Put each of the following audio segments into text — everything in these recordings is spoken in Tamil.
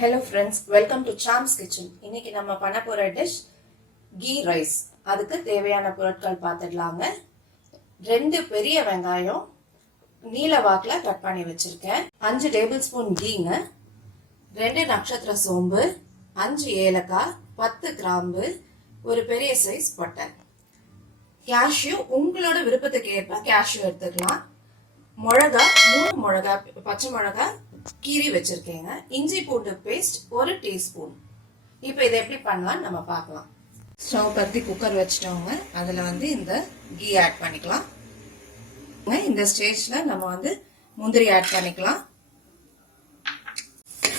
Hello friends, welcome to Cham's Kitchen. இன்னைக்கு நம்ம பண்ண போற டிஷ் கீ ரைஸ். அதுக்கு தேவையான பொருட்கள் பார்த்துடலாங்க. 2 பெரிய வெங்காயம் நீல வாக்குல கட் பண்ணி வச்சிருக்கேன். 5 டேபிள்ஸ்பூன் கீங்க, 2 நட்சத்திர சோம்பு, 5 ஏலக்காய், 10 கிராம்பு, ஒரு பெரிய சைஸ் பட்டை. cashew உங்களோட விருப்பத்துக்கு ஏற்ப cashew எடுத்துக்கலாம். மிளகா 3 மிளகா, பச்சை மிளகா கீரி வச்சிருக்கேங்க. இஞ்சி பூண்டு பேஸ்ட் 1 டீஸ்பூன். இப்போ இதை எப்படி பண்ணலாம் நம்ம பார்க்கலாம். ஸ்டவ் பத்தி குக்கர் வச்சிட்டோங்க. அதுல இந்த கீ ஆட் பண்ணிக்கலாம். இந்த ஸ்டேஜ்ல நம்ம முந்திரி ஆட் பண்ணிக்கலாம்.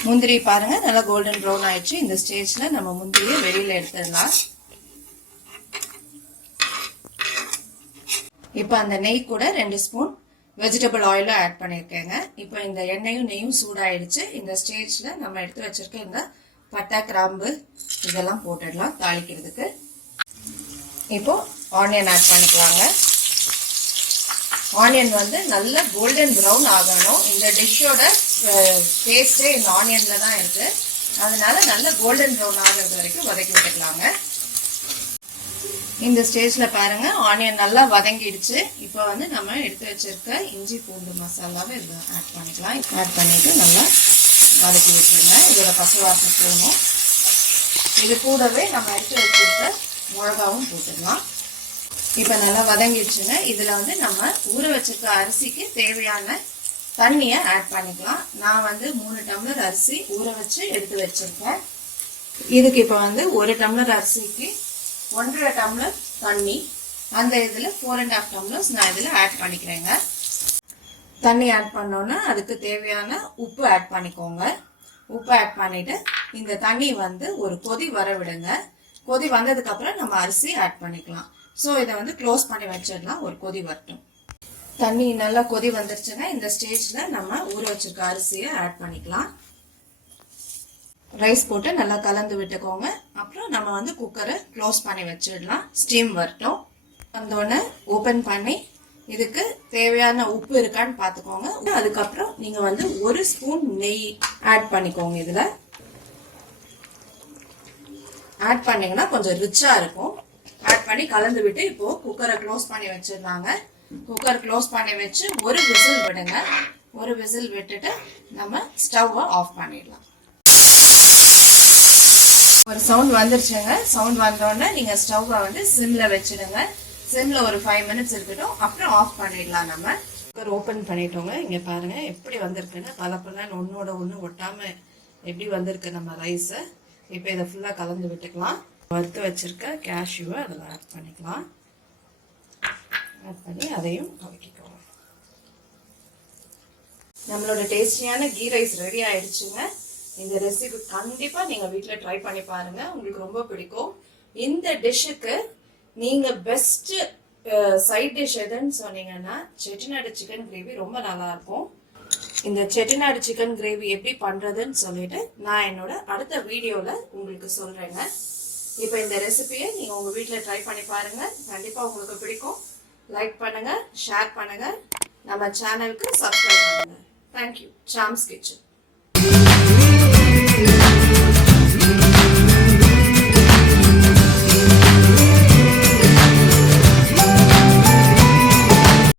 முந்திரி பாருங்க நல்லா கோல்டன் ப்ரௌன் ஆயிடுச்சு. இந்த ஸ்டேஜ்ல நம்ம முந்திரியை வெளியில எடுத்துடலாம். இப்போ அந்த நெய் கூட 2 ஸ்பூன் வெஜிடபிள் ஆயில ஆட் பண்ணிருக்கேங்க. இப்போ இந்த எண்ணெயும் நெய்யும் சூடாயிடுச்சு. இந்த ஸ்டேஜ்ல நம்ம எடுத்து வச்சிருக்க இந்த பட்டை கிராம்பு இதெல்லாம் போட்டுடலாம் தாளிக்கிறதுக்கு. இப்போ ஆனியன் ஆட் பண்ணிக்கலாங்க. ஆனியன் நல்ல கோல்டன் ப்ரௌன் ஆகணும். இந்த டிஷ்ஷோட டேஸ்டே இந்த ஆனியன்ல தான் இருக்கு. அதனால நல்ல கோல்டன் ப்ரௌன் ஆகிறது வரைக்கும் வதக்கி விட்டுக்கலாங்க. இந்த ஸ்டேஜ்ல பாருங்க ஆனியன் நல்லா வதங்கிடுச்சு. இப்போ நம்ம எடுத்து வச்சிருக்க இஞ்சி பூண்டு மசாலாவை இதில் ஆட் பண்ணிக்கலாம். ஆட் பண்ணிட்டு நல்லா வதக்கி விட்டுருங்க. இதோட பச்சை வாசனை போகணும். இது கூடவே நம்ம எடுத்து வச்சிருக்க மிளகாவும் போட்டுடலாம். இப்போ நல்லா வதங்கிடுச்சுங்க. இதுல நம்ம ஊற வச்சிருக்க அரிசிக்கு தேவையான தண்ணியை ஆட் பண்ணிக்கலாம். நான் 3 டம்ளர் அரிசி ஊற வச்சு எடுத்து வச்சிருக்கேன். இதுக்கு இப்போ 1 டம்ளர் அரிசிக்கு 1.5 டம்ளர் தண்ணி, அந்த இதில் 4.5 டம்ளர்ஸ் நான் இதில் ஆட் பண்ணிக்கிறேங்க. தண்ணி ஆட் பண்ணோன்னா அதுக்கு தேவையான உப்பு ஆட் பண்ணிக்கோங்க. உப்பு ஆட் பண்ணிட்டு இந்த தண்ணி ஒரு கொதி வர விடுங்க. கொதி வந்ததுக்கு அப்புறம் நம்ம அரிசி ஆட் பண்ணிக்கலாம். ஸோ இதை க்ளோஸ் பண்ணி வச்சிடலாம். ஒரு கொதி வரட்டும். தண்ணி நல்லா கொதி வந்துருச்சுன்னா இந்த ஸ்டேஜ்ல நம்ம ஊற வச்சிருக்க அரிசியை ஆட் பண்ணிக்கலாம். ரைஸ் போட்டு நல்லா கலந்து விட்டுக்கோங்க. அப்புறம் நம்ம குக்கரை க்ளோஸ் பண்ணி வச்சிடலாம். ஸ்டீம் வரட்டும். வந்தோடனே ஓபன் பண்ணி இதுக்கு தேவையான உப்பு இருக்கான்னு பார்த்துக்கோங்க. அதுக்கப்புறம் நீங்க 1 ஸ்பூன் நெய் ஆட் பண்ணிக்கோங்க. இதுல ஆட் பண்ணீங்கன்னா கொஞ்சம் ரிச்சா இருக்கும். ஆட் பண்ணி கலந்து விட்டு இப்போ குக்கரை க்ளோஸ் பண்ணி வச்சிடலாங்க. குக்கர் க்ளோஸ் பண்ணி வச்சு ஒரு விசில் விடுங்க. ஒரு விசில் விட்டுட்டு நம்ம ஸ்டவ்வை ஆஃப் பண்ணிடலாம். ஒரு சவுண்ட் வந்துருச்சுங்க. சவுண்ட் வந்தோடனே நீங்க ஸ்டவ்வை சிம்ல வச்சிடுங்க. சிம்ல ஒரு 5 மினிட்ஸ் இருக்கட்டும். அப்புறம் ஆஃப் பண்ணிடலாம். நம்ம குக்கர் ஓபன் பண்ணிட்டோங்க. இங்க பாருங்க எப்படி வந்திருக்குன்னு. பலப்பெல்லாம் ஒன்னோட ஒண்ணு ஒட்டாம எப்படி வந்திருக்கு நம்ம ரைஸ். இப்போ இதை ஃபுல்லா கலந்து விட்டுக்கலாம். வறுத்து வச்சிருக்க கேஷ்யூவை அதில் ஆட் பண்ணிக்கலாம். ஆட் பண்ணி அதையும் கலக்கிக்கோங்க. நம்மளோட டேஸ்டியான கீ ரைஸ் ரெடி ஆயிடுச்சுங்க. இந்த ரெசிபி கண்டிப்பா நீங்க வீட்ல ட்ரை பண்ணி பாருங்க. உங்களுக்கு ரொம்ப பிடிக்கும். இந்த டிஷ்ஷுக்கு நீங்க பெஸ்ட் சைட் டிஷ் எதுன்னு சொன்னீங்கன்னா செட்டிநாடு சிக்கன் கிரேவி ரொம்ப நல்லா இருக்கும். இந்த செட்டிநாடு சிக்கன் கிரேவி எப்படி பண்றதுன்னு சொல்லிட்டு நான் என்னோட அடுத்த வீடியோல உங்களுக்கு சொல்றேங்க. இப்போ இந்த ரெசிபியை நீங்க உங்க வீட்ல ட்ரை பண்ணி பாருங்க. கண்டிப்பா உங்களுக்கு பிடிக்கும். லைக் பண்ணுங்க, ஷேர் பண்ணுங்க, நம்ம சேனலுக்கு சப்ஸ்கிரைப் பண்ணுங்க. தேங்க்யூ. Sam's kitchen.